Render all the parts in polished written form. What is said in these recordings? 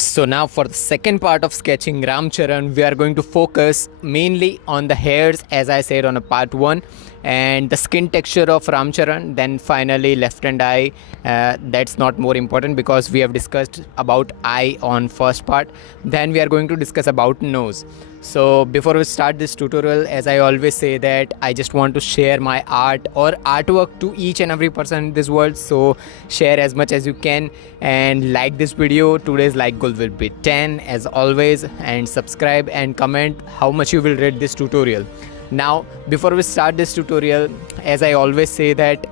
So now for the second part of sketching Ram Charan, we are going to focus mainly on the hairs, as I said on a part 1, and the skin texture of Ram Charan. Then finally left hand eye. That's not more important because we have discussed about eye on first part. Then we are going to discuss about nose. So before we start this tutorial, as I always say, that I just want to share my art or artwork to each and every person in this world. So share as much as you can and like this video. Today's like goal will be 10 as always, and subscribe and comment how much you will rate this tutorial. Now before we start this tutorial, as I always say that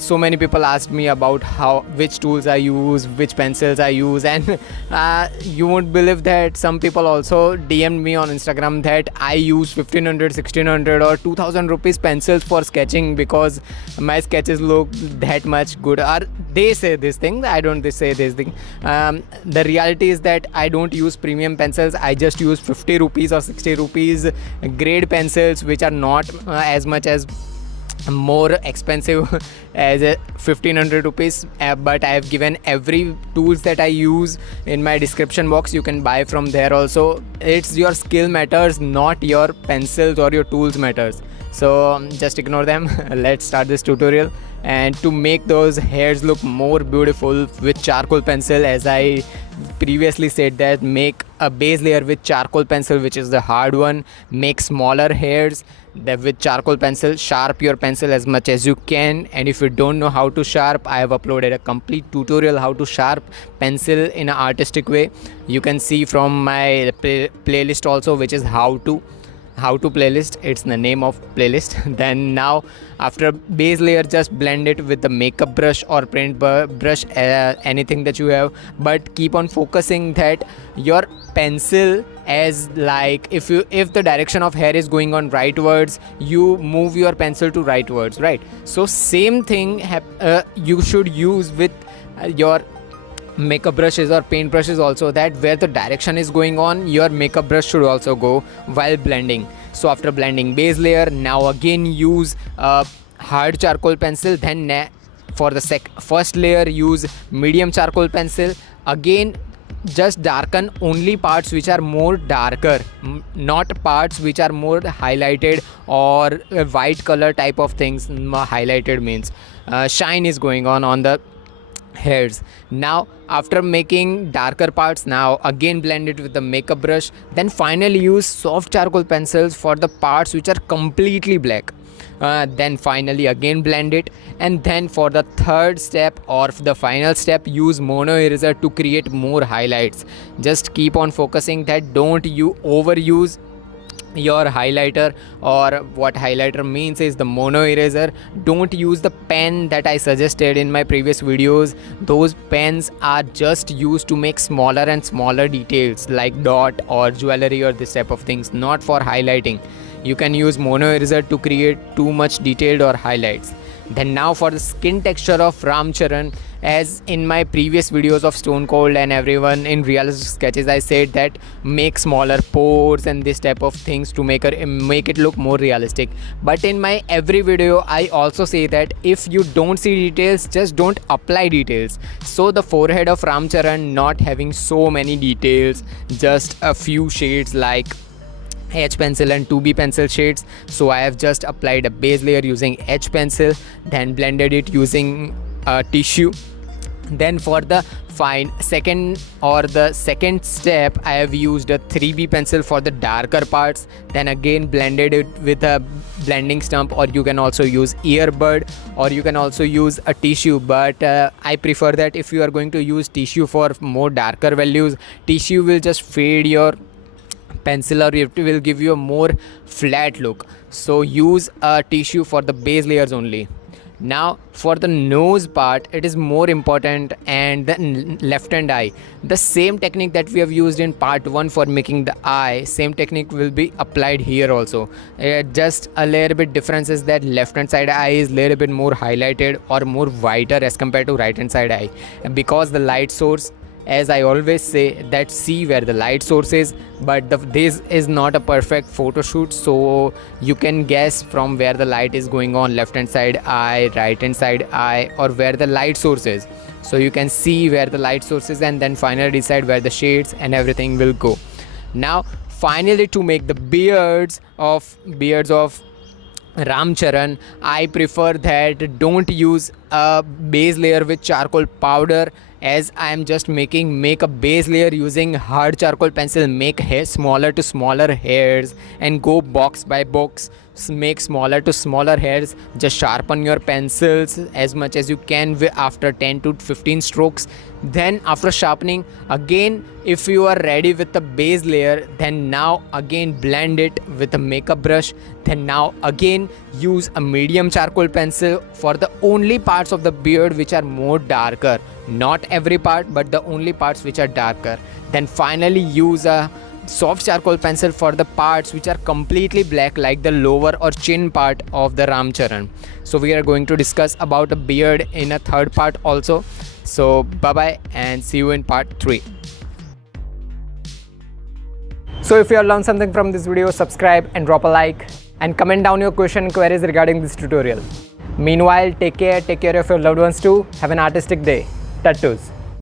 so many people asked me about which tools I use, which pencils I use, and you won't believe that some people also DM'd me on Instagram that I use 1500, 1600 or 2000 rupees pencils for sketching because my sketches look that much good. Or they say this thing, I don't say this thing. The reality is that I don't use premium pencils. I just use 50 rupees or 60 rupees grade pencils, which are not as much as more expensive as 1500 rupees, but I have given every tools that I use in my description box. You can buy from there also. It's your skill matters, not your pencils or your tools matters. So just ignore them. Let's start this tutorial. And to make those hairs look more beautiful with charcoal pencil, as I previously said, that make a base layer with charcoal pencil, which is the hard one. Make smaller hairs with charcoal pencil. Sharp your pencil as much as you can, and if you don't know how to sharp, I have uploaded a complete tutorial how to sharp pencil in an artistic way. You can see from my playlist also, which is how to playlist. It's the name of playlist. Then now after base layer, just blend it with the makeup brush or paint brush, anything that you have, but keep on focusing that your pencil, as like if the direction of hair is going on rightwards, you move your pencil to rightwards, right? So same thing you should use with your makeup brushes or paint brushes also, that where the direction is going on, your makeup brush should also go while blending. So after blending base layer, now again use a hard charcoal pencil. Then for the first layer, use medium charcoal pencil. Again, just darken only parts which are more darker, not parts which are more highlighted or white color type of things. Highlighted means shine is going on the hairs. Now after making darker parts, now again blend it with the makeup brush. Then finally use soft charcoal pencils for the parts which are completely black. Then finally again blend it, and then for the third step or the final step, use mono eraser to create more highlights. Just keep on focusing that don't you overuse your highlighter, or what highlighter means is the mono eraser. Don't use the pen that I suggested in my previous videos. Those pens are just used to make smaller and smaller details like dot or jewelry or this type of things, not for highlighting. You can use mono eraser to create too much detailed or highlights. Then now for the skin texture of Ram Charan, as in my previous videos of Stone Cold and everyone in realistic sketches, I said that make smaller pores and this type of things to make it look more realistic. But in my every video, I also say that if you don't see details, just don't apply details. So the forehead of Ram Charan not having so many details, just a few shades like H pencil and 2B pencil shades. So I have just applied a base layer using H pencil, then blended it using tissue. Then for the second step, I have used a 3B pencil for the darker parts. Then again blended it with a blending stump, or you can also use earbud, or you can also use a tissue. But I prefer that if you are going to use tissue for more darker values, tissue will just fade your pencil or it will give you a more flat look. So use a tissue for the base layers only. Now for the nose part, it is more important, and the left hand eye, the same technique that we have used in part 1 for making the eye, same technique will be applied here also. Just a little bit difference is that left hand side eye is little bit more highlighted or more whiter as compared to right hand side eye, because the light source as I always say, that see where the light source is, but this is not a perfect photo shoot, so you can guess from where the light is going on, left hand side eye, right hand side eye, or where the light source is. So you can see where the light source is and then finally decide where the shades and everything will go. Now finally, to make the beards of Ram Charan, I prefer that don't use a base layer with charcoal powder, as I am just make a base layer using hard charcoal pencil. Make hair smaller to smaller hairs and go box by box, make smaller to smaller hairs. Just sharpen your pencils as much as you can after 10 to 15 strokes. Then after sharpening again, if you are ready with the base layer, then now again blend it with a makeup brush. Then now again use a medium charcoal pencil for the only parts of the beard which are more darker, not every part but the only parts which are darker. Then finally use a soft charcoal pencil for the parts which are completely black, like the lower or chin part of the Ram Charan. So we are going to discuss about a beard in a third part also. So bye bye and see you in part 3. So if you have learned something from this video, subscribe and drop a like and comment down your question and queries regarding this tutorial. Meanwhile, take care of your loved ones too. Have an artistic day. Tattoos.